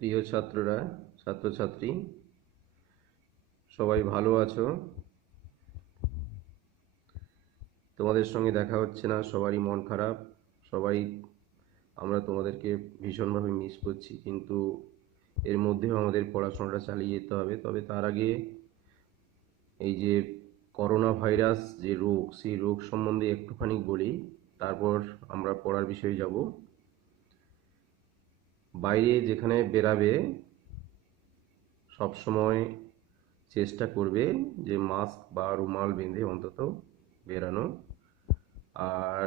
প্রিয় ছাত্ররা, ছাত্রছাত্রী সবাই ভালো আছো? তোমাদের সঙ্গে দেখা হচ্ছে না, সবারই মন খারাপ। সবাই আমরা তোমাদেরকে ভীষণভাবে মিস করছি, কিন্তু এর মধ্যেও আমাদের পড়াশোনাটা চালিয়ে যেতে হবে। তবে তার আগে এই যে করোনা ভাইরাস যে রোগ, সেই রোগ সম্বন্ধে একটুখানি বলি, তারপর আমরা পড়ার বিষয়ে যাব। বাইরে যেখানে বেরাবে সবসময় চেষ্টা করবে যে মাস্ক বা রুমাল বেঁধে অন্তত বেরানো। আর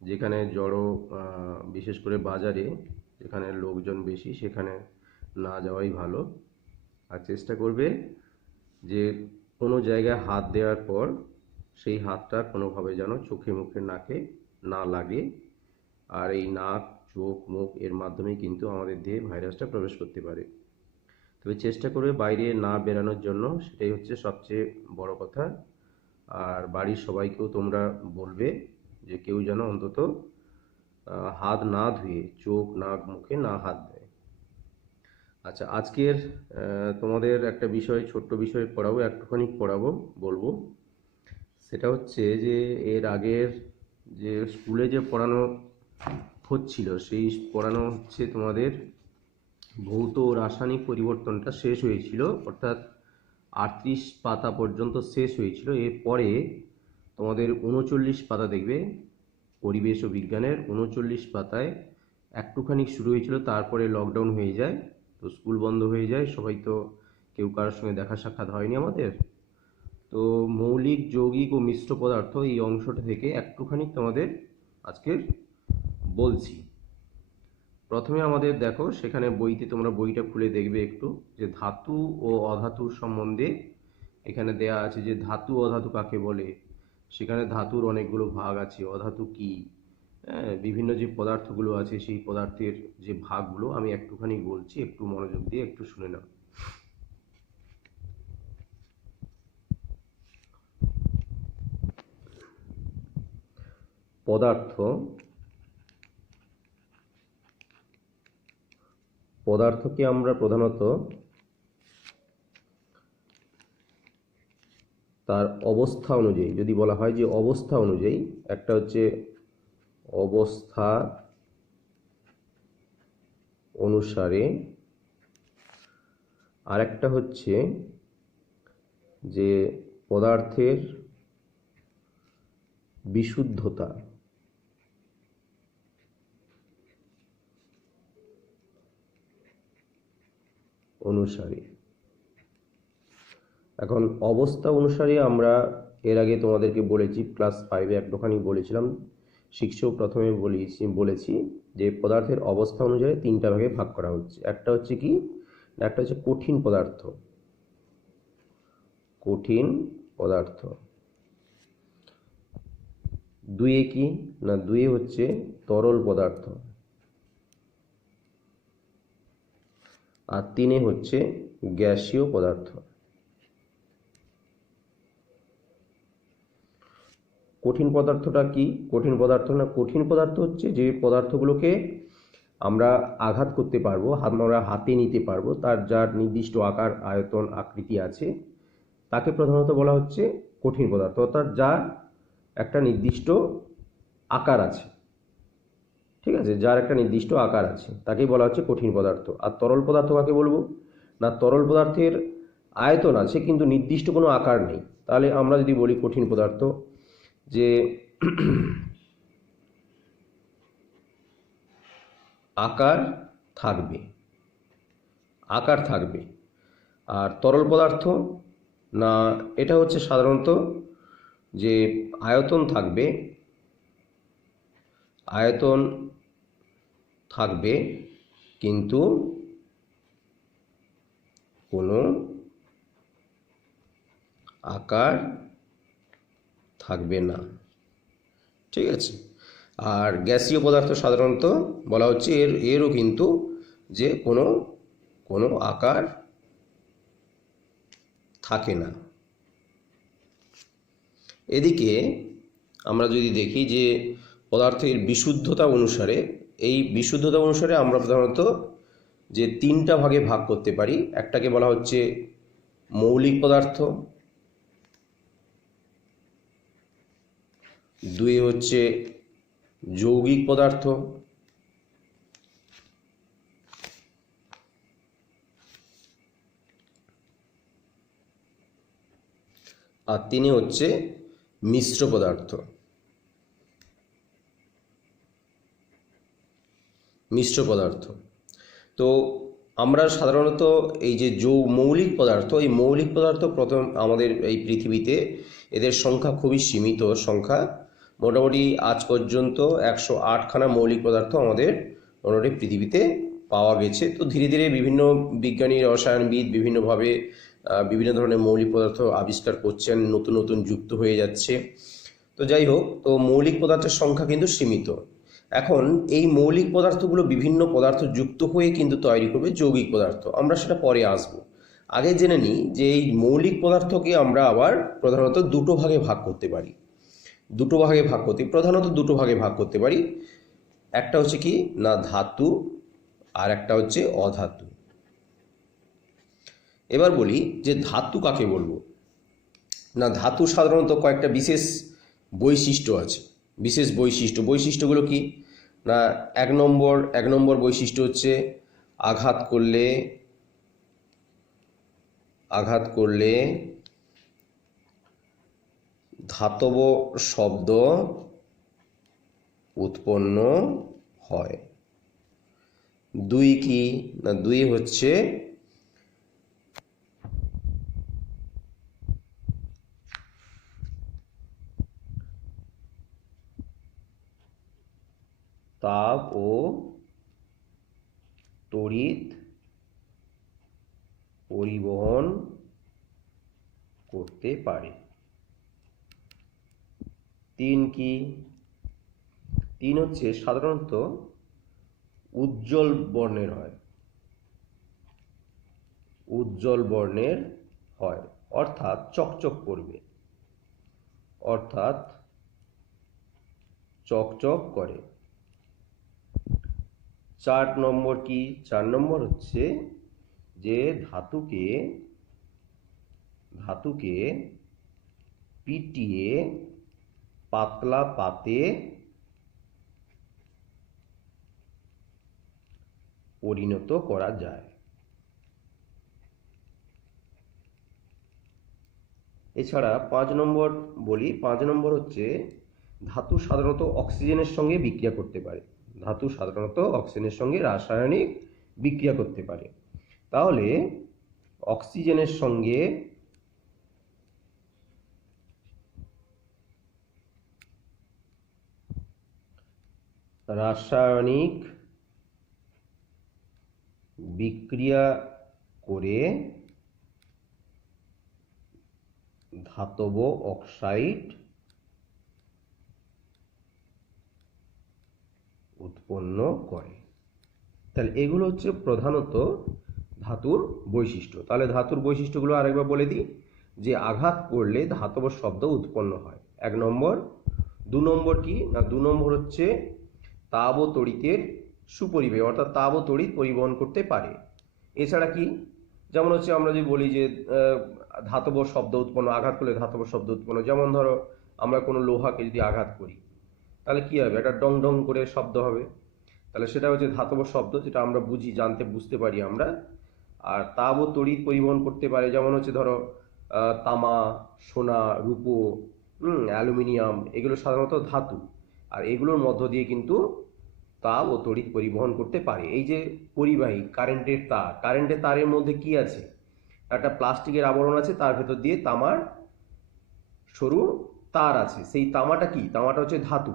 যেখানে বিশেষ করে বাজারে যেখানে লোকজন বেশি সেখানে না যাওয়াই ভালো। আর চেষ্টা করবে যে কোনো জায়গায় হাত দেওয়ার পর সেই হাতটা কোনোভাবে যেন চোখে মুখে নাকে না লাগে। আর এই নাক, চোখ, মুখ এর মাধ্যমেই কিন্তু আমাদের দেহে ভাইরাসটা প্রবেশ করতে পারে। তবে চেষ্টা করবে বাইরে না বেরানোর জন্য, সেটাই হচ্ছে সবচেয়ে বড় কথা। আর বাড়ির সবাইকেও তোমরা বলবে যে কেউ যেন অন্তত হাত না ধুয়ে চোখ, নাক, মুখে না হাত দেয়। আচ্ছা, আজকের তোমাদের একটা বিষয়, ছোট্ট বিষয় পড়াবো, একটুখানি পড়াবো, বলবো। সেটা হচ্ছে যে এর আগের যে স্কুলে যে পড়ানো হচ্ছিল, সেই পড়ানো হচ্ছে তোমাদের ভৌত ও রাসায়নিক পরিবর্তনটা শেষ হয়েছিল, অর্থাৎ 38 পাতা পর্যন্ত শেষ হয়েছিল। এরপরে তোমাদের 39 পাতা দেখবে, পরিবেশ ও বিজ্ঞানের 39 পাতায় একটুখানি শুরু হয়েছিল, তারপরে লকডাউন হয়ে যায়, তো স্কুল বন্ধ হয়ে যায়। সবাই তো কেউ কারোর সঙ্গে দেখা সাক্ষাৎ হয়নি আমাদের। তো মৌলিক, যৌগিক ও মিশ্র পদার্থ এই অংশটা থেকে একটুখানি তোমাদের আজকের বলছি। প্রথমে আমাদের দেখো, সেখানে বইতে তোমরা বইটা খুলে দেখবে একটু, যে ধাতু ও অধাতুর সম্বন্ধে এখানে দেয়া আছে। যে ধাতু অধাতু কাকে বলে, সেখানে ধাতুর অনেকগুলো ভাগ আছে, অধাতু কি, হ্যাঁ, বিভিন্ন যে পদার্থগুলো আছে সেই পদার্থের যে ভাগগুলো আমি একটুখানি বলছি, একটু মনোযোগ দিয়ে একটু শুনে নাও। পদার্থকে আমরা প্রধানত তার অবস্থা অনুযায়ী, যদি বলা হয় যে অবস্থা অনুযায়ী, একটা হচ্ছে অবস্থা অনুসারে, আর একটা হচ্ছে যে পদার্থের বিশুদ্ধতা অনুসারে। এখন অবস্থা অনুসারে আমরা এর আগে তোমাদেরকে বলেছি, ক্লাস 5-এ একটুখানি বলেছিলাম, শিক্ষক প্রথমে বলেছি যে পদার্থের অবস্থা অনুযায়ী 3টা ভাগে ভাগ করা হচ্ছে। একটা হচ্ছে কি, একটা হচ্ছে কঠিন পদার্থ। কঠিন পদার্থ। 2 কি না, 2 হচ্ছে তরল পদার্থ। আর 3 হচ্ছে গ্যাসীয় পদার্থ। কঠিন পদার্থটা কি? কঠিন পদার্থ না, কঠিন পদার্থ হচ্ছে যে পদার্থগুলোকে আমরা আঘাত করতে পারবো, আমরা হাতে নিতে পারবো, তার যার নির্দিষ্ট আকার, আয়তন, আকৃতি আছে, তাকে প্রধানত বলা হচ্ছে কঠিন পদার্থ। অর্থাৎ যার একটা নির্দিষ্ট আকার আছে, ঠিক আছে, যার একটা নির্দিষ্ট আকার আছে, তাকেই বলা হচ্ছে কঠিন পদার্থ। আর তরল পদার্থ কাকে বলবো না, তরল পদার্থের আয়তন আছে কিন্তু নির্দিষ্ট কোনো আকার নেই। তাহলে আমরা যদি বলি কঠিন পদার্থ, যে আকার থাকবে, আকার থাকবে। আর তরল পদার্থ না, এটা হচ্ছে সাধারণত যে আয়তন থাকবে, আয়তন থাকবে কিন্তু কোনো আকার থাকবে না, ঠিক আছে। আর গ্যাসীয় পদার্থ সাধারণত বলা হচ্ছে এরও কিন্তু যে কোনো আকার থাকে না। এদিকে আমরা যদি দেখি যে পদার্থের বিশুদ্ধতা অনুসারে, এই বিশুদ্ধতা অনুসারে আমরা প্রধানত যে তিনটা ভাগে ভাগ করতে পারি। একটাকে বলা হচ্ছে মৌলিক পদার্থ, দুই হচ্ছে যৌগিক পদার্থ, আর তিনে হচ্ছে মিশ্র পদার্থ। মিশ্র পদার্থ তো আমরা সাধারণত এই যে মৌলিক পদার্থ, এই মৌলিক পদার্থ প্রথম আমাদের এই পৃথিবীতে এদের সংখ্যা খুবই সীমিত সংখ্যা। মোটামুটি আজ পর্যন্ত 108খানা মৌলিক পদার্থ আমাদের মোটামুটি পৃথিবীতে পাওয়া গেছে। তো ধীরে ধীরে বিভিন্ন বিজ্ঞানী, রসায়নবিদ বিভিন্নভাবে বিভিন্ন ধরনের মৌলিক পদার্থ আবিষ্কার করছেন, নতুন নতুন যুক্ত হয়ে যাচ্ছে। তো যাই হোক, তো মৌলিক পদার্থের সংখ্যা কিন্তু সীমিত। এখন এই মৌলিক পদার্থগুলো বিভিন্ন পদার্থ যুক্ত হয়ে কিন্তু তৈরি করবে যৌগিক পদার্থ। আমরা সেটা পরে আসব। আগে জেনে নিই যে এই মৌলিক পদার্থকে আমরা আবার প্রধানত দুটো ভাগে ভাগ করতে পারি। প্রধানত দুটো ভাগে ভাগ করতে পারি। একটা হচ্ছে কি না ধাতু, আর একটা হচ্ছে অধাতু। এবার বলি যে ধাতু কাকে বলবো। না, ধাতু সাধারণত কয়েকটা বিশেষ বৈশিষ্ট্য আছে। বৈশিষ্ট্যগুলো কি না, এক নম্বর বৈশিষ্ট্য হচ্ছে আঘাত করলে ধাতব শব্দ উৎপন্ন হয়। দুই হচ্ছে তাপ ও তড়িৎ পরিবহন করতে পারে। তিন হচ্ছে সাধারণত উজ্জ্বল বর্ণের হয়, অর্থাৎ চকচক করে। 4 নম্বর হচ্ছে যে ধাতুকে পিটিয়ে পাতলা পাতে পরিণত করা যায়। এছাড়া 5 নম্বর হচ্ছে ধাতু সাধারণত অক্সিজেনের সঙ্গে বিক্রিয়া রাসায়নিক বিক্রিয়া করতে পারে। তাহলে অক্সিজেনের সঙ্গে রাসায়নিক বিক্রিয়া করে ধাতব অক্সাইড উৎপন্ন করে। তাহলে এগুলো হচ্ছে প্রধানত ধাতুর বৈশিষ্ট্য। তাহলে ধাতুর বৈশিষ্ট্যগুলো আরেকবার বলে দিই যে আঘাত করলে ধাতব শব্দ উৎপন্ন হয়, 1 নম্বর। 2 নম্বর কি না, 2 নম্বর হচ্ছে তাপ ও তড়িতের সুপরিবাহী, অর্থাৎ তাপ ও তড়িৎ পরিবহন করতে পারে। এছাড়া কি, যেমন হচ্ছে আমরা যদি বলি যে ধাতব শব্দ উৎপন্ন, আঘাত করলে ধাতব শব্দ উৎপন্ন, যেমন ধরো আমরা কোনো লোহাকে যদি আঘাত করি তাহলে কি হবে, একটা ডং ডং করে শব্দ হবে। তাহলে সেটা হচ্ছে ধাতব শব্দ, যেটা আমরা বুঝতে পারি আমরা। আর তাপ ও তড়িৎ পরিবহন করতে পারে, যেমন হচ্ছে ধরো তামা, সোনা, রূপো, অ্যালুমিনিয়াম, এগুলো সাধারণত ধাতু। আর এগুলোর মধ্য দিয়ে কিন্তু তাপ ও তড়িৎ পরিবহন করতে পারে। এই যে পরিবাহী কারেন্টের তারের মধ্যে কি আছে, একটা প্লাস্টিকের আবরণ আছে, তার ভেতর দিয়ে তামার সরু তার আছে। সেই তামাটা হচ্ছে ধাতু।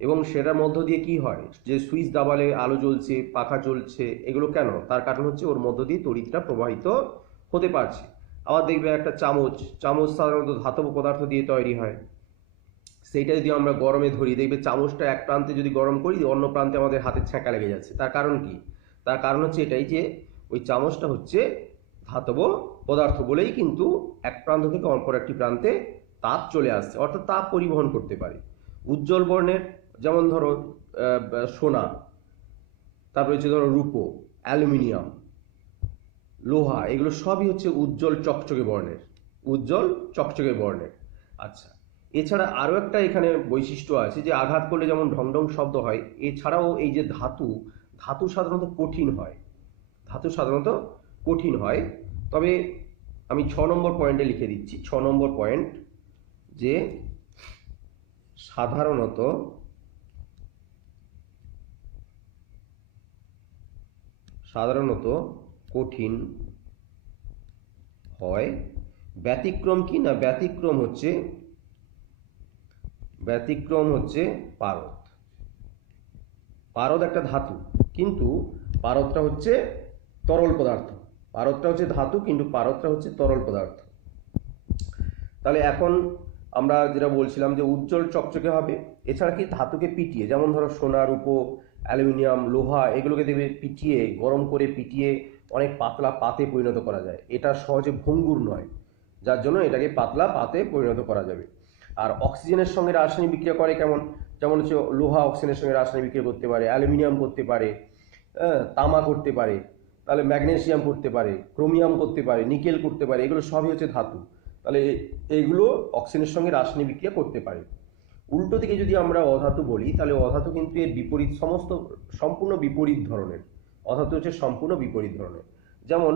এবং সেটার মধ্য দিয়ে কি হয়, যে সুইচ দাবালে আলো জ্বলছে, পাখা চলছে, এগুলো কেন, তার কারণ হচ্ছে ওর মধ্য দিয়ে তড়িৎটা প্রবাহিত হতে পারছে। আবার দেখবে একটা চামচ সাধারণত ধাতব পদার্থ দিয়ে তৈরি হয়। সেইটা যদি আমরা গরমে ধরি, দেখবে চামচটা এক প্রান্তে যদি গরম করি, অন্য প্রান্তে আমাদের হাতে ছ্যাঁকা লেগে যাচ্ছে। তার কারণ কি, তার কারণ হচ্ছে এটাই যে ওই চামচটা হচ্ছে ধাতব পদার্থ বলেই কিন্তু এক প্রান্ত থেকে অপর একটি প্রান্তে তাপ চলে আসছে, অর্থাৎ তাপ পরিবহন করতে পারে। উজ্জ্বল বর্ণের যেমন ধরো সোনা, তারপরে হচ্ছে ধরো রূপো, অ্যালুমিনিয়াম, লোহা, এগুলো সবই হচ্ছে উজ্জ্বল চকচকে বর্ণের, উজ্জ্বল চকচকে বর্ণের। আচ্ছা, এছাড়া আরও একটা এখানে বৈশিষ্ট্য আছে যে আঘাত করলে যেমন ঢং ঢং শব্দ হয়, এছাড়াও এই যে ধাতু, ধাতু সাধারণত কঠিন হয়, ধাতু সাধারণত কঠিন হয়। তবে আমি 6 নম্বর পয়েন্টে লিখে দিচ্ছি, 6 নম্বর পয়েন্ট, যে সাধারণত কঠিন হয়। ব্যতিক্রম কি না, ব্যতিক্রম হচ্ছে পারদ। পারদ একটা ধাতু, কিন্তু পারদটা হচ্ছে তরল পদার্থ, পারদটা হচ্ছে ধাতু কিন্তু পারদটা হচ্ছে তরল পদার্থ। তাহলে এখন আমরা যেটা বলছিলাম যে উজ্জ্বল চকচকে হবে। এছাড়া কি ধাতুকে পিটিয়ে, যেমন ধরো সোনা, রূপো, অ্যালুমিনিয়াম, লোহা, এগুলোকে দেখবে পিটিয়ে, গরম করে পিটিয়ে অনেক পাতলা পাতে পরিণত করা যায়। এটা সহজে ভঙ্গুর নয়, যার জন্য এটাকে পাতলা পাতে পরিণত করা যাবে। আর অক্সিজেনের সঙ্গে রাসায়নিক বিক্রিয়া করে কেমন, যেমন হচ্ছে লোহা অক্সিজেনের সঙ্গে রাসায়নিক বিক্রিয়া করতে পারে, অ্যালুমিনিয়াম করতে পারে, তামা করতে পারে, তাহলে ম্যাগনেসিয়াম করতে পারে, ক্রোমিয়াম করতে পারে, নিকেল করতে পারে, এগুলো সবই হচ্ছে ধাতু। তাহলে এইগুলো অক্সিজেনের সঙ্গে রাসায়নিক বিক্রিয়া করতে পারে। উল্টো দিকে যদি আমরা অধাতু বলি, তাহলে অধাতু কিন্তু এর বিপরীত, সম্পূর্ণ বিপরীত ধরনের। অধাতু হচ্ছে সম্পূর্ণ বিপরীত ধরনের। যেমন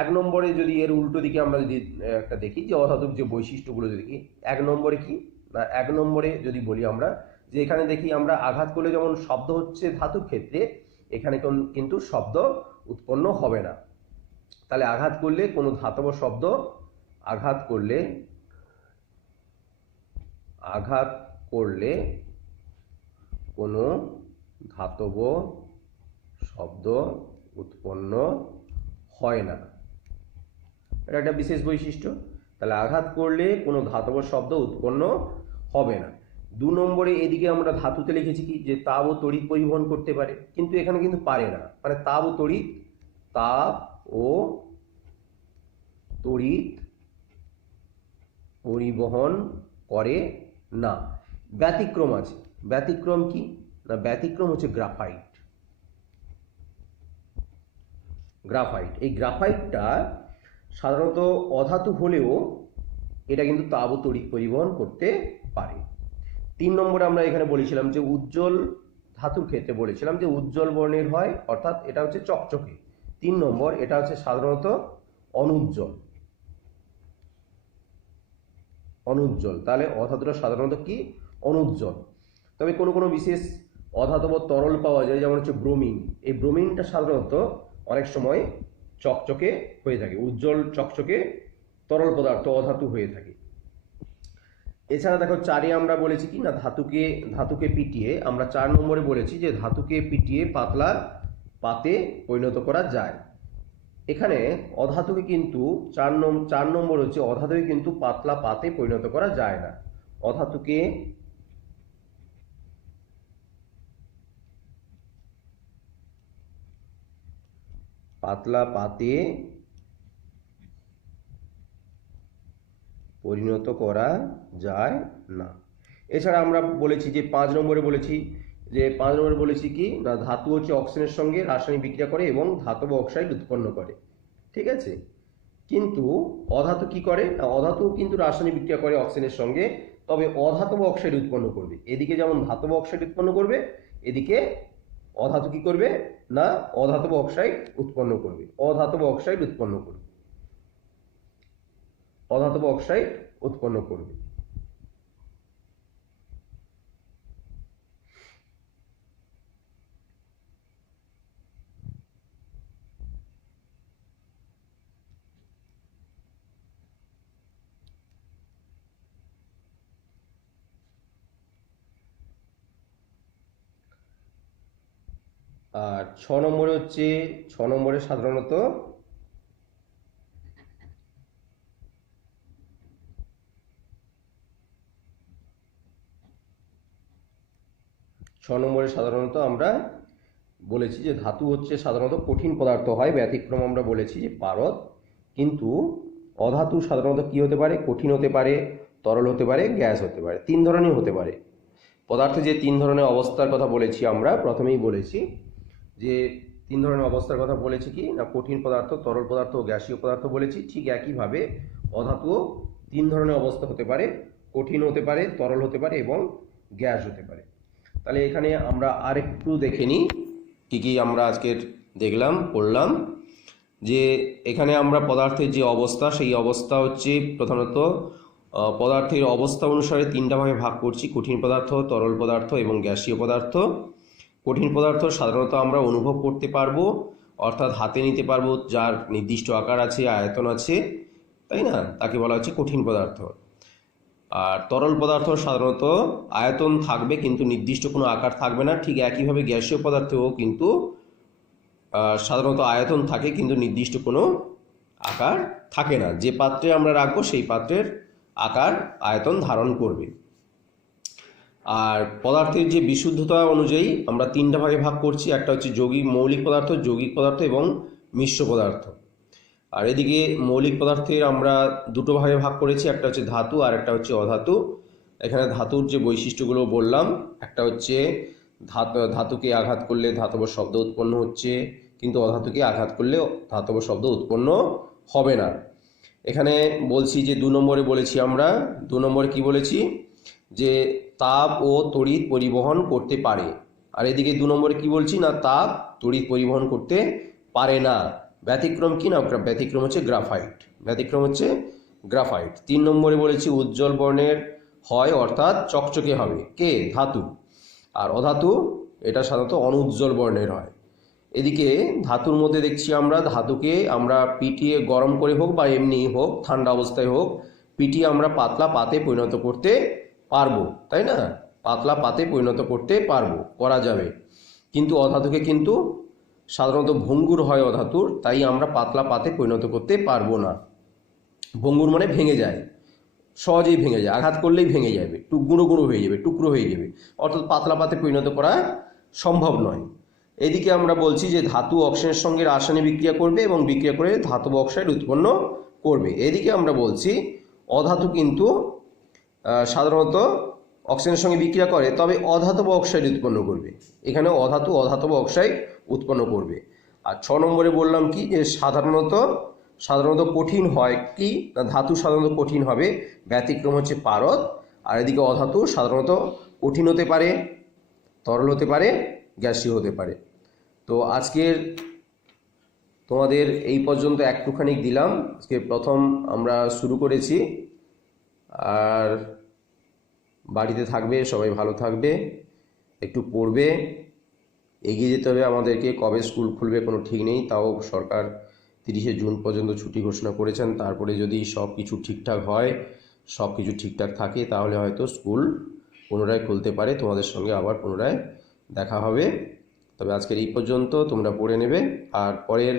1 নম্বরে যদি এর উল্টো দিকে আমরা যদি একটা দেখি যে অধাতুর যে বৈশিষ্ট্যগুলো যদি দেখি, 1 নম্বরে কি না, 1 নম্বরে যদি বলি আমরা যে এখানে দেখি আমরা আঘাত করলে যেমন শব্দ হচ্ছে ধাতুর ক্ষেত্রে, এখানে কিন্তু শব্দ উৎপন্ন হবে না। তাহলে আঘাত করলে কোনো ধাতব শব্দ, আঘাত করলে কোনো ধাতব শব্দ উৎপন্ন হয় না, এটা একটা বিশেষ বৈশিষ্ট্য। তাহলে আঘাত করলে কোনো ধাতব শব্দ উৎপন্ন হবে না। 2 নম্বরে এদিকে আমরা ধাতুতে লিখেছি কি যে তাপ ও তড়িৎ পরিবহন করতে পারে, কিন্তু এখানে কিন্তু পারে না, মানে তাপ ও তড়িৎ পরিবহন করে না। ব্যতিক্রম আছে, ব্যতিক্রম কি না, ব্যতিক্রম হচ্ছে গ্রাফাইট। এই গ্রাফাইটটা সাধারণত অধাতু হলেও এটা কিন্তু তাপ ও তড়িৎ পরিবহন করতে পারে। 3 নম্বরে আমরা এখানে বলেছিলাম যে উজ্জ্বল ধাতুর ক্ষেত্রে বলেছিলাম যে উজ্জ্বল বর্ণের হয়, অর্থাৎ এটা হচ্ছে চকচকে। 3 নম্বর, এটা হচ্ছে সাধারণত অনুজ্জ্বল। তাহলে অধাতুটা সাধারণত কি, অনুজ্জ্বল। তবে কোনো কোনো বিশেষ অধাতব তরল পাওয়া যায়, যেমন হচ্ছে ব্রোমিন। এই ব্রোমিনটা সাধারণত অনেক সময় চকচকে হয়ে থাকে, উজ্জ্বল চকচকে তরল পদার্থ, অধাতু হয়ে থাকে। এছাড়া দেখো 4-এ আমরা বলেছি কি না, ধাতুকে পিটিয়ে, আমরা 4 নম্বরে বলেছি যে ধাতুকে পিটিয়ে পাতলা পাতে পরিণত করা যায়। এখানে অধাতুকে কিন্তু 4 নম্বর হচ্ছে অধাতুকে কিন্তু পাতলা পাতে পরিণত করা যায় না। অধাতুকে পাতলা পাতে পরিণত করা যায় না। এছাড়া আমরা বলেছি যে 5 নম্বরে বলেছি কি না, ধাতু হচ্ছে অক্সিজেনের সঙ্গে রাসায়নিক বিক্রিয়া করে এবং ধাতব অক্সাইড উৎপন্ন করে, ঠিক আছে। কিন্তু অধাতু কি করে না, অধাতু কিন্তু রাসায়নিক বিক্রিয়া করে অক্সিজেনের সঙ্গে, তবে অধাতব অক্সাইড উৎপন্ন করবে। এদিকে যেমন ধাতব অক্সাইড উৎপন্ন করবে, এদিকে অধাতু কি করবে না, অধাতব অক্সাইড উৎপন্ন করবে। আর 6 নম্বরে সাধারণত আমরা বলেছি যে ধাতু হচ্ছে সাধারণত কঠিন পদার্থ হয়, ব্যতিক্রম আমরা বলেছি যে পারদ। কিন্তু অধাতু সাধারণত কি হতে পারে, কঠিন হতে পারে, তরল হতে পারে, গ্যাস হতে পারে, 3 ধরনের হতে পারে। পদার্থে যে 3 ধরনের অবস্থার কথা বলেছি আমরা প্রথমেই বলেছি যে তিন ধরনের অবস্থার কথা বলেছি কি না, কঠিন পদার্থ, তরল পদার্থ ও গ্যাসীয় পদার্থ বলেছি। ঠিক একইভাবে অধাতুও তিন ধরনের অবস্থা হতে পারে, কঠিন হতে পারে, তরল হতে পারে এবং গ্যাস হতে পারে। তাহলে এখানে আমরা আরেকটু দেখে নিই কী কী আমরা আজকের দেখলাম পড়লাম। যে এখানে আমরা পদার্থের যে অবস্থা, সেই অবস্থা হচ্ছে প্রধানত পদার্থের অবস্থা অনুসারে তিনটা ভাগে ভাগ করছি: কঠিন পদার্থ, তরল পদার্থ এবং গ্যাসীয় পদার্থ। কঠিন পদার্থ সাধারণত আমরা অনুভব করতে পারবো, অর্থাৎ হাতে নিতে পারবো, যার নির্দিষ্ট আকার আছে, আয়তন আছে, তাই না, তাকে বলা হচ্ছে কঠিন পদার্থ। আর তরল পদার্থ সাধারণত আয়তন থাকবে কিন্তু নির্দিষ্ট কোনো আকার থাকবে না। ঠিক একইভাবে গ্যাসীয় পদার্থেও কিন্তু সাধারণত আয়তন থাকে কিন্তু নির্দিষ্ট কোনো আকার থাকে না। যে পাত্রে আমরা রাখবো সেই পাত্রের আকার আয়তন ধারণ করবে। আর পদার্থের যে বিশুদ্ধতা অনুযায়ী আমরা তিনটা ভাগে ভাগ করছি: একটা হচ্ছে যৌগিক মৌলিক পদার্থ, যৌগিক পদার্থ এবং মিশ্র পদার্থ। আর এদিকে মৌলিক পদার্থের আমরা দুটো ভাগে ভাগ করেছি, একটা হচ্ছে ধাতু আর একটা হচ্ছে অধাতু। এখানে ধাতুর যে বৈশিষ্ট্যগুলো বললাম, একটা হচ্ছে ধাতুকে আঘাত করলে ধাতব শব্দ উৎপন্ন হচ্ছে, কিন্তু অধাতুকে আঘাত করলে ধাতব শব্দ উৎপন্ন হবে না। এখানে বলছি যে 2 নম্বরে বলেছি আমরা, 2 নম্বরে কি বলেছি, যে তাপ ও তড়িৎ পরিবহন করতে পারে। আর এদিকে 2 নম্বরে কি বলছি না, তাপ তড়িৎ পরিবহন করতে পারে না। ব্যতিক্রম কি না, ব্যতিক্রম হচ্ছে গ্রাফাইট, ব্যতিক্রম হচ্ছে গ্রাফাইট। 3 নম্বরে বলেছি উজ্জ্বল বর্ণের হয়, অর্থাৎ চকচকে হবে, কে, ধাতু। আর অধাতু এটা সাধারণত অনুজ্জ্বল বর্ণের হয়। এদিকে ধাতুর মধ্যে দেখছি আমরা, ধাতুকে আমরা পিটিয়ে গরম করে হোক বা এমনি হোক, ঠান্ডা অবস্থায় হোক, পিটিয়ে আমরা পাতলা পাতে পরিণত করতে পারবো, তাই না, পাতলা পাতে পরিণত করতে পারবো, করা যাবে। কিন্তু অধাতুকে কিন্তু সাধারণত ভঙ্গুর হয় অধাতুর, তাই আমরা পাতলা পাতে পরিণত করতে পারবো না। ভঙ্গুর মানে ভেঙে যায়, সহজেই ভেঙে যায়, আঘাত করলেই ভেঙে যাবে, গুঁড়ো গুঁড়ো হয়ে যাবে, টুকরো হয়ে যাবে, অর্থাৎ পাতলা পাতে পরিণত করা সম্ভব নয়। এদিকে আমরা বলছি যে ধাতু অক্সিজেনের সঙ্গে রাসায়নিক বিক্রিয়া করবে এবং বিক্রিয়া করে ধাতব অক্সাইড উৎপন্ন করবে। এদিকে আমরা বলছি অধাতু কিন্তু সাধারণত অক্সিজেনের সঙ্গে বিক্রিয়া করে, তবে অধাতব অক্সাইড উৎপন্ন করবে। এখানে অধাতু অধাতব অক্সাইড উৎপন্ন করবে। আর 6 নম্বরে বললাম কি, যে সাধারণত কঠিন হয় কি না, ধাতু সাধারণত কঠিন হবে, ব্যতিক্রম হচ্ছে পারদ। আর এদিকে অধাতু সাধারণত কঠিন হতে পারে, তরল হতে পারে, গ্যাসীয় হতে পারে। তো আজকের তোমাদের এই পর্যন্ত একটুখানি দিলাম। আজকে প্রথম আমরা শুরু করেছি। আর বাড়িতে থাকবে, সবাই ভালো থাকবে, একটু পড়বে, এগিয়ে যেতে হবে আমাদেরকে। কবে স্কুল খুলবে কোনো ঠিক নেই, তাও সরকার 30শে জুন পর্যন্ত ছুটি ঘোষণা করেছেন। তারপরে যদি সব কিছু ঠিকঠাক হয়, সব কিছু ঠিকঠাক থাকে, তাহলে হয়তো স্কুল পুনরায় খুলতে পারে, তোমাদের সঙ্গে আবার পুনরায় দেখা হবে। তবে আজকের এই পর্যন্ত, তোমরা পড়ে নেবে। আর পরের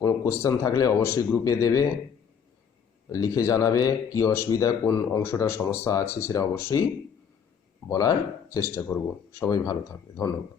কোনো কোশ্চেন থাকলে অবশ্যই গ্রুপে দেবে, লিখে জানাবে কি অসুবিধা, কোন অংশটার সমস্যা আছে, সেটা অবশ্যই বলার চেষ্টা করব। সবাই ভালো থাকবে, ধন্যবাদ।